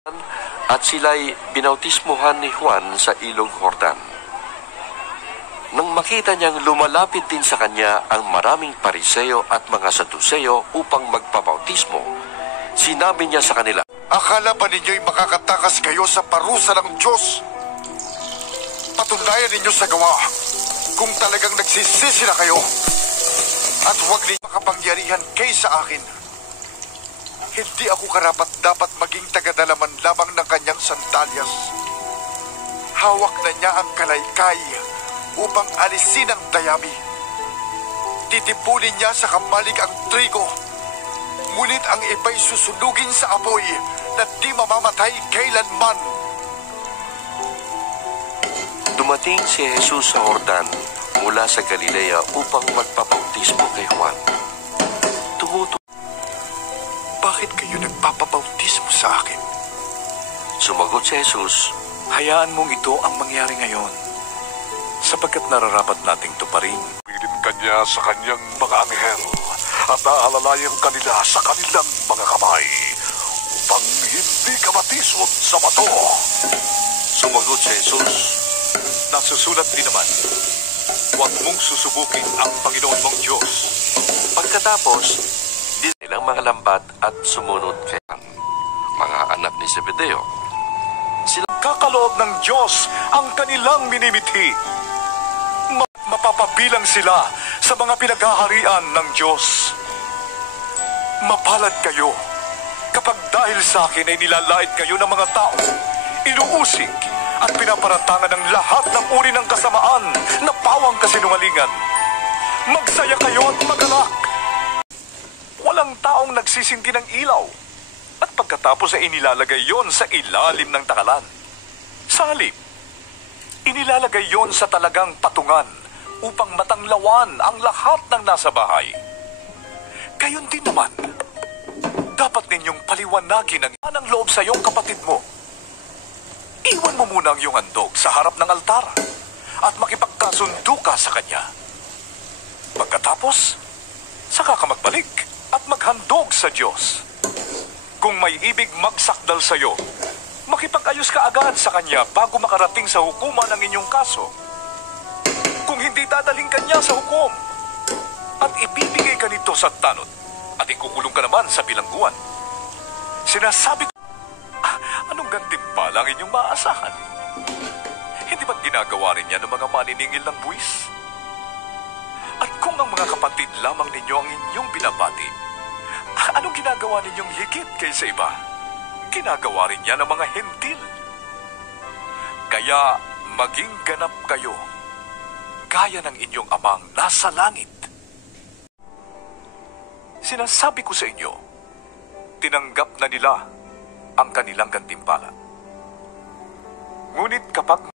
at sila'y binautismuhan ni Juan sa ilog Jordan. Nang makita niyang lumalapit din sa kanya ang maraming Pariseo at mga Saduceo upang magpabautismo, sinabi niya sa kanila, "Akala ba ninyo'y makakatakas kayo sa parusa ng Diyos? Patunayan ninyo sa gawa kung talagang nagsisisi na kayo at huwag ninyo makapangyarihan kaysa akin. Hindi ako karapat-dapat maging tagadalaman lamang ng kanyang sandalyas. Hawak na niya ang kalaykay upang alisin ang dayami. Titipunin niya sa kamalig ang trigo, ngunit ang iba'y susunugin sa apoy na di mamamatay kailanman." Dumating si Jesus sa Jordan mula sa Galilea upang magpabautismo kay Juan. "Bakit kayo nagpapabautismo sa akin?" Sumagot si Jesus, "Hayaan mong ito ang mangyari ngayon, sapagkat nararapat nating tuparin. Pilit kanya sa kanyang mga anghel at aalalayan kanila sa kanilang mga kamay upang hindi ka matisod sa bato." Sumagot si Jesus, Nasusulat din naman, huwag mong susubukin ang Panginoon mong Diyos." Pagkatapos, nilang mga lambat at sumunod kay Juan, mga anak ni Zebedeo. Kakaloob ng Diyos ang kanilang minimithi. Mapapabilang sila sa mga pinaghaharian ng Diyos. Mapalad kayo kapag dahil sa akin ay nilalait kayo ng mga tao, inuusig at pinaparatangan ng lahat ng uri ng kasamaan na pawang kasinungalingan. Magsaya kayo at magalak. Walang taong nagsisinti ng ilaw at pagkatapos ay inilalagay yon sa ilalim ng takalan. Sa halip, inilalagay yon sa talagang patungan upang matanglawan ang lahat ng nasa bahay. Gayon din naman, dapat ninyong paliwanagin ang loob sa iyong kapatid mo. Iwan mo muna ang iyong handog sa harap ng altar at makipagkasundo ka sa kanya. Pagkatapos, saka ka magbalik at maghandog sa Diyos. Kung may ibig magsakdal sa iyo, makipag-ayos ka agad sa kanya bago makarating sa hukuman ang inyong kaso. Kung hindi dadaling kanya sa hukom at ibibigay ka nito sa tanod at ikukulong ka naman sa bilangguan, sinasabi ko, anong gantimpala ang inyong maaasahan? Hindi ba't ginagawa rin yan ng mga maniningil ng buwis? At kung ang mga kapatid lamang ninyo ang inyong binabati, anong ginagawa ninyong higit kaysa iba? Ginagawa rin yan ng mga hentil. Kaya maging ganap kayo, gaya ng inyong amang nasa langit. Sinasabi ko sa inyo, tinanggap na nila ang kanilang gantimpala. Ngunit kapag